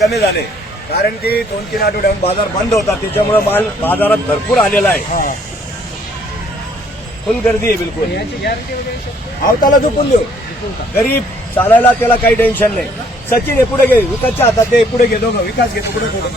कमी झाले कारण की 2-3 आठवड्याहून बाजार बंद होता, त्याच्यामुळे माल बाजारात भरपूर आलेला आहे. फुल गर्दी आहे बिलकुल. आवताला झोपून देऊ, गरीब चालायला त्याला काही टेन्शन नाही. सचिन हे पुढे घे, विकासच्या हातात ते पुढे घे, दोघं विकास घेतो पुढे पुढे.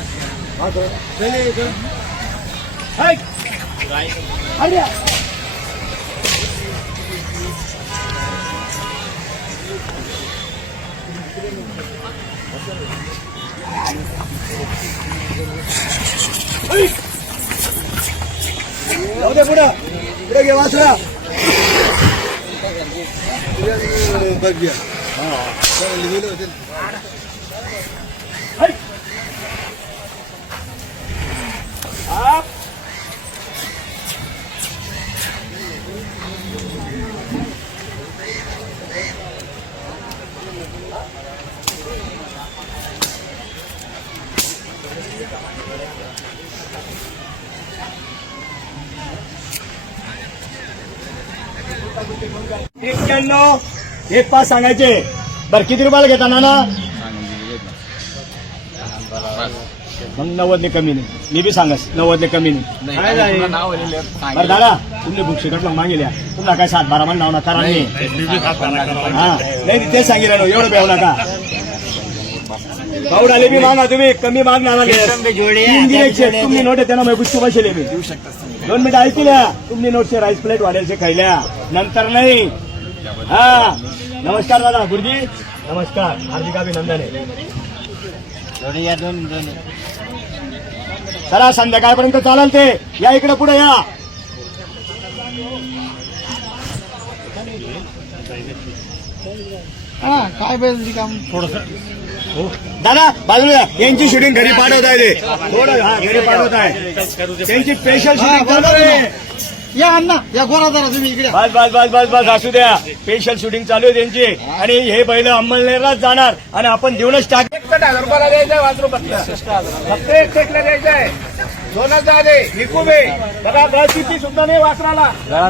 जाऊ दे पुढं, पुढे घे वासरा. एक पाच सांगायचे. बरं किती रुपयाला घेता नाना? मग 90 कमी नाही. मी बी सांगा 90 कमी नाही. बरं दादा तुमने बुक शिकटला मागेल्या तुम्हाला काय 7-12 मन नाव नका नाही. हा नाही तेच सांगितलं एवढं प्यावं नका. भाऊ आले बी मागा तुम्ही कमी माग नावा तुम्ही नोट त्यांना मी पुष्ट बसले मी 2 मिनिटं ऐकल्या. तुम्ही नोटचे राईस प्लेट वाढायचे खायल्या नंतर नाही. हा नमस्कार दादा गुरुजी नमस्कार, हार्दिक अभिनंदन आहे. चला संध्याकाळपर्यंत चालेल ते. या इकडे पुढे या. काय पाहिजे काम थोडस दादा बाजूला यांची शूटिंग घरी पाठवत आहे ते थोडं. हा घरी पाठवत आहे त्यांची स्पेशल शूटिंग चालू आहे. या अण्णा या गोरादारा तुम्ही इकडे. बस बस बस बस बस असू द्या. स्पेशल शूटिंग चालू आहे त्यांची आणि हे बैल अंमलनेरलाच जाणार आणि आपण देऊनच टाक. 61,000 रुपयाला द्यायचंय वासरू फक्त एक सेटला द्यायचंय. सोनाचा आले निकुबे बघा गळचिती सुद्धा नाही वासराला. गळा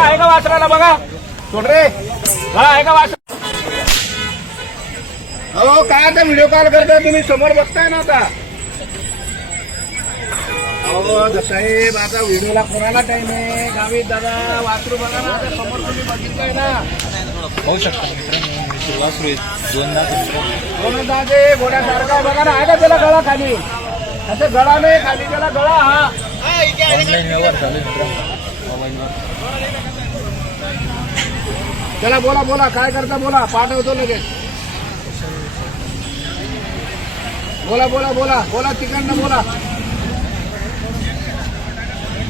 आहे का वासराला? बघा सोड रे गळा आहे का वासरा? हो काय आता व्हिडिओ कॉल करताय तुम्ही समोर बघताय ना आता. हो साहेब आता व्हिडिओला कोणाला टाइम आहे? गावी दादा वासरू बघा ना आता समोर तुम्ही बघितलंय ना. होऊ शकता वासरू 2 दादे घोड्यासारखा आहे बघा ना. आहे का त्याला गळा खाली? असं गळा नाही खाली त्याला गळा. हा ऑनलाईन व्यवहार चालू त्याला बोला बोला काय करता बोला, पाठवतो लगेच. बोला बोला बोला बोला तिकडनं बोला.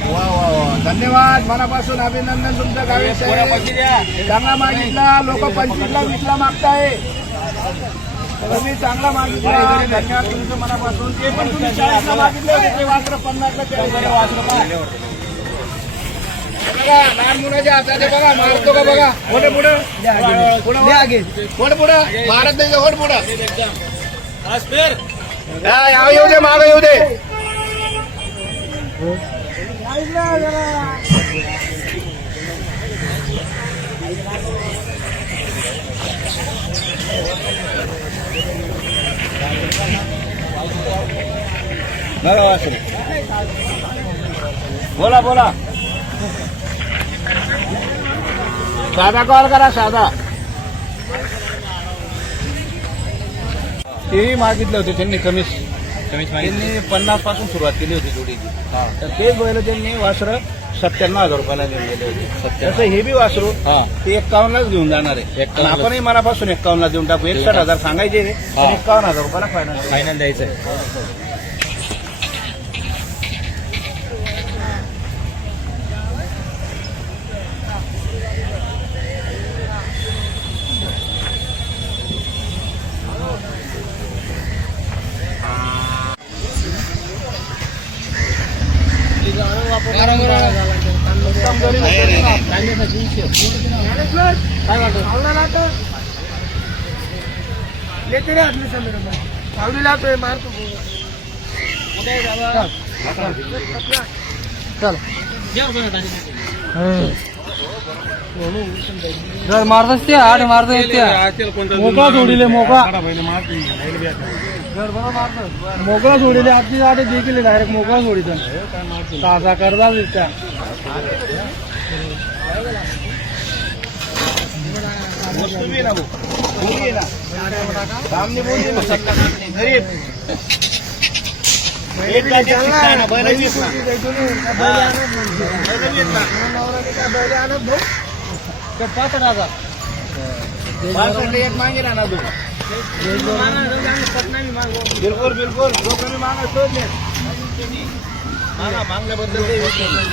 वा वा वा धन्यवाद मनापासून अभिनंदन तुमचं. गावी चांगला मागितला. लोक 25ला 20ला मागताय. तुम्ही चांगला मागितला. धन्यवाद तुमचं मनापासून. ते पण तुम्ही 40ला मागितले होते ते वासर 50ला वासर. बघा लहान मुलाच्या हाताने बघा मारतो का बघा. पुढे पुढे पुढे पुढे मारत नाही का? पुढे येऊ दे माग येऊ दे. बोला बोला साधा कॉल करा साधा. तेही मागितले होते त्यांनी कमीच त्यांनी 50 पासून सुरुवात केली होती जोडीची. तर तेच बैल त्यांनी वासर 97,000 रुपयाला घेऊन गेले होते. तसं हे बी वासरू ते 51लाच घेऊन जाणार आहे. आपणही मनापासून 51ला देऊन टाकू. 61,000 सांगायचे 51,000 रुपयाला फायनल द्यायचं आहे. काय वाटत लेते रे आपली समीर सावलीला तो मारतो. चल जर मारत असते आठ मारता येते मोका जोडीले मोका मोकळा सोडिले आपली गाडी देखील डायरेक्ट मोकळा सोडित ताजा करदा दिसता मागे राहणार तू बिलकुल बिलकुल जो कमी मागा तोच घे. मागण्याबद्दल काही विषय नाही.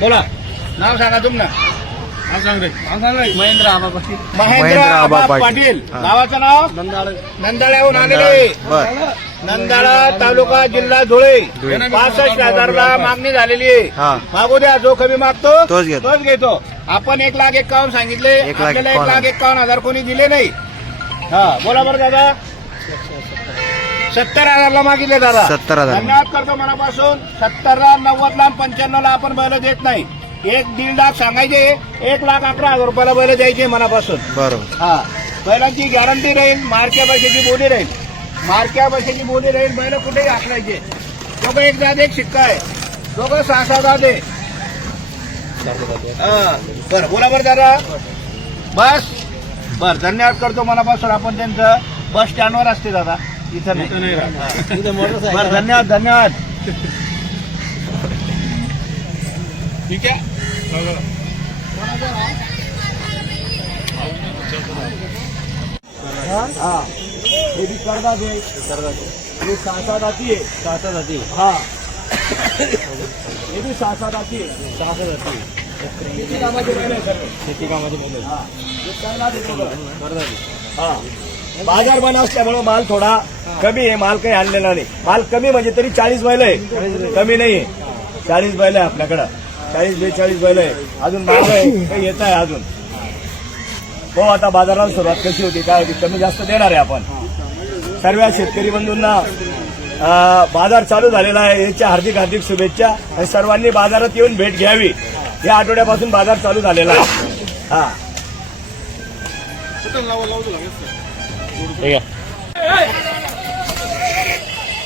बोला नाव सांगा तुम ना नाव सांग रे. महेंद्र आबा पाटील महेंद्र आबा पाटील गावाचं नाव नंदाळ्याहून आलेले नंदाळा तालुका जिल्हा धुळे 65,000ला मागणी झालेली आहे. मागू द्या जो कमी मागतो तोच घेतो. आपण 1,51,000 सांगितले आपल्याला 1,51,000 कोणी दिले नाही. हा बोला बरं दादा 70,000ला मागितले दादा. 70,000 धन्यवाद करतो मनापासून. 70ला 90ला 95ला आपण बैल देत नाही. 1-1.5 लाख सांगायचे 1,11,000 रुपयाला बैल द्यायचे मनापासून. बरोबर. हा बैलांची गॅरंटी राहील. मारक्या पैशाची बोली राहील. मारक्या पैशाची बोली राहील. बैल कुठेही हाकलायचे. दोघं एक जात एक शिक्का आहे. दोघं 6-6 जाते. बरं बोला बरं दादा बस बरं धन्यवाद करतो मनापासून. आपण त्यांचं बस स्टँडवर असते दादा इथं नाही. बरं धन्यवाद धन्यवाद. ठीक आहे हा हे बी करदा दे हे 6-6 जाती आहे. 6-6 जाती हा हे बी 6-6 जाती आहे. 6-6 जाती शेती कामाचे बैल आहे सर. शेती कामाचे बैल हा हा बाजार बना असल्यामुळे माल थोडा कमी आहे. माल काही आणलेला नाही. माल कमी म्हणजे तरी 40 बैल आहे. कमी नाही आहे. 40 बैल आहे आपल्याकडं. 40-42 बैल आहे. अजून माल आहे काही येत आहे अजून. हो आता बाजाराला सुरुवात कशी होती काय होती कमी जास्त देणार आहे आपण. सर्व शेतकरी बंधूंना बाजार चालू झालेला आहे याच्या हार्दिक हार्दिक शुभेच्छा. आणि सर्वांनी बाजारात येऊन भेट घ्यावी. या आठवड्यापासून बाजार चालू झालेला आहे. हा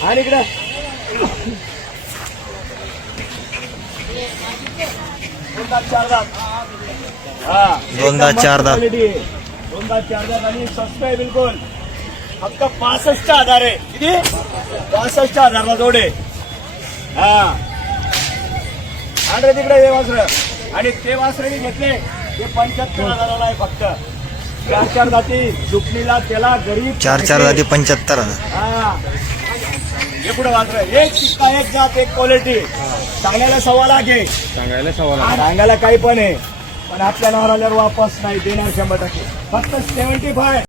आणि इकडं 2-4 दात. हा 2-4 दात. 2-4 दात आणि स्वस्त आहे बिलकुल. फक्त 65,000 आहे. किती 65,000ला जोडे. हा आणि तिकडे हे वासर आणि ते वासरे मी घेतले ते 75,000ला आहे फक्त. 4-4 जाती दुखणीला त्याला गरीब 4-4 जाती 75,000. हा हे पुढे वासर एक शिक्का एक जात एक क्वालिटी. सांगायला 1.25 लाख आहे. सांगायला काही पण आहे पण आपल्या नावावर आल्यावर वापस नाही देणार 100%. फक्त 75.